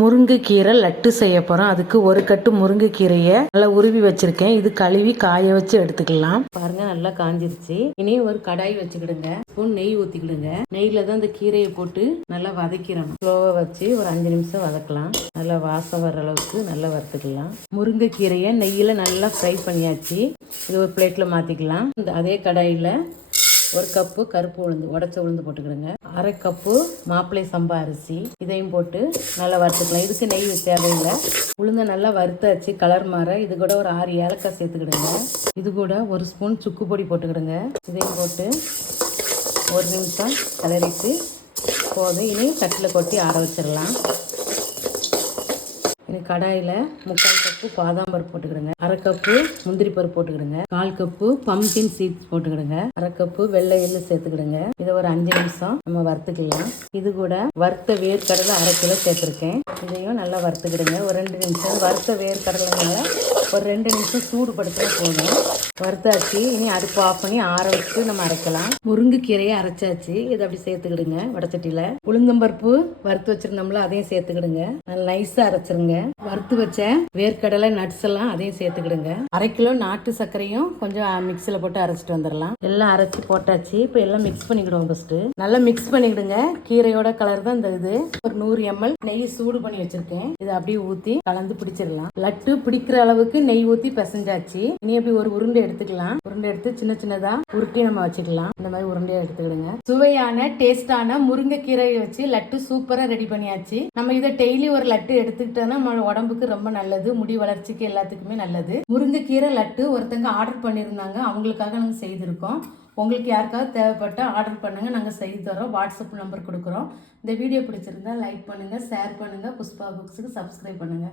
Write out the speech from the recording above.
முருங்கைக்கீரை லட்டு செய்ய போகிறோம். அதுக்கு ஒரு கட்டு முருங்கைக்கீரையை நல்லா உருவி வச்சிருக்கேன். இது கழுவி காய வச்சு எடுத்துக்கலாம். பாருங்க, நல்லா காஞ்சிருச்சு. இனி ஒரு கடாய் வச்சுக்கிடுங்க. ஸ்பூன் நெய் ஊற்றிக்கிடுங்க. நெய்யில் தான் இந்த கீரையை போட்டு நல்லா வதக்கிடணும். ஸ்லோவாக வச்சு ஒரு 5 நிமிஷம் வதக்கலாம். நல்லா வாசம் வர அளவுக்கு நல்லா வறுத்துக்கலாம். முருங்கைக்கீரையை நெய்யில் நல்லா ஃப்ரை பண்ணியாச்சு. இது ஒரு பிளேட்டில் மாற்றிக்கலாம். இந்த அதே கடாயில் ஒரு கப்பு கருப்பு உளுந்து, உடச்ச உளுந்து போட்டுக்கிடுங்க. அரை கப்பு மாப்பிள்ளை சம்பா அரிசி, இதையும் போட்டு நல்லா வறுத்துக்கலாம். இதுக்கு நெய் தேவையில்லை. உளுந்தை நல்லா வறுத்தாச்சு, கலர் மாற. இது கூட ஒரு 6 ஏலக்காய் சேர்த்துக்கிடுங்க. இது கூட ஒரு ஸ்பூன் சுக்கு பொடி போட்டுக்கிடுங்க. இதையும் போட்டு ஒரு நிமிஷம் கலரிட்டு போதும். இனி தட்டில் கொட்டி ஆற வச்சிடலாம். இனி கடாயில் 3/4 கப்பு பாதாம் பருப்பு போட்டுக்கிடுங்க. அரை கப்பு முந்திரி பருப்பு போட்டுக்கிடுங்க. 1/4 கப்பு பம்கின் சீட்ஸ் போட்டுக்கிடுங்க. அரை கப்பு வெள்ளை எள்ளு சேர்த்துக்கிடுங்க. இதை ஒரு 5 நிமிஷம் நம்ம வறுத்துக்கலாம். இது கூட வறுத்த வேர்க்கடலை 1/2 கிலோ சேர்த்துருக்கேன். இதையும் நல்லா வறுத்துக்கிடுங்க. ஒரு 2 நிமிஷம். வறுத்த வேர்க்கடலைனால ஒரு 2 நிமிஷம் சூடுபடுத்தினா போதும். வறுத்தாச்சு. இனி அடுப்பு ஆஃப் பண்ணி ஆற வச்சு நம்ம அரைக்கலாம். முருங்கைக்கீரையை அரைச்சாச்சு. இதை அப்படி சேர்த்துக்கிடுங்க வடச்சட்டியில். உளுந்தம்பருப்பு வறுத்து வச்சிருந்தோம்ல, அதையும் சேர்த்துக்கிடுங்க. நல்லா நைஸாக அரைச்சிருங்க. வறுத்து வச்ச வேர்க்கடலை நட்ஸ் எல்லாம் அதையும் சேர்த்துக்கிடுங்க. 1/2 கிலோ நாட்டு சர்க்கரையும் கொஞ்சம் மிக்சியில் போட்டு அரைச்சிட்டு வந்துடலாம். எல்லாம் அரைச்சி போட்டாச்சு. இப்போ எல்லாம் மிக்ஸ் பண்ணிக்கிடுவோம். ஃபர்ஸ்ட் நல்லா மிக்ஸ் பண்ணிக்கிடுங்க. கீரையோட கலர் தான் இந்த இது. ஒரு 100 ml நெய் சூடு பண்ணி வச்சிருக்கேன். இதை அப்படியே ஊற்றி கலந்து பிடிச்சிடலாம். லட்டு பிடிக்கிற அளவுக்கு நெய் ஊற்றி பிசைஞ்சாச்சு. இனி அப்படி ஒரு உருண்டை எடுத்துக்கலாம். உருண்டை எடுத்து சின்ன சின்னதா உருட்டி நம்ம வச்சுக்கலாம். இந்த மாதிரி உருண்டையா எடுத்துக்கிடுங்க. சுவையான டேஸ்டான முருங்கைக்கீரையை வச்சு லட்டு சூப்பரா ரெடி பண்ணியாச்சு. நம்ம இதை டெய்லி ஒரு லட்டு எடுத்துக்கிட்டோம்னா நம்ம உடம்புக்கு ரொம்ப நல்லது. முடி வளர்ச்சிக்கு எல்லாத்துக்குமே நல்லது. முருங்கைக்கீரை லட்டு ஒருத்தங்க ஆர்டர் பண்ணியிருந்தாங்க. அவங்களுக்காக நாங்கள் செய்திருக்கோம். உங்களுக்கு யாருக்காவது தேவைப்பட்டா ஆர்டர் பண்ணுங்க, நாங்கள் செய்து தரோம். வாட்ஸ்அப் நம்பர் கொடுக்குறோம். இந்த வீடியோ பிடிச்சிருந்தா லைக் பண்ணுங்க, ஷேர் பண்ணுங்க. புஷ்பா புக்ஸுக்கு சப்ஸ்கிரைப் பண்ணுங்க.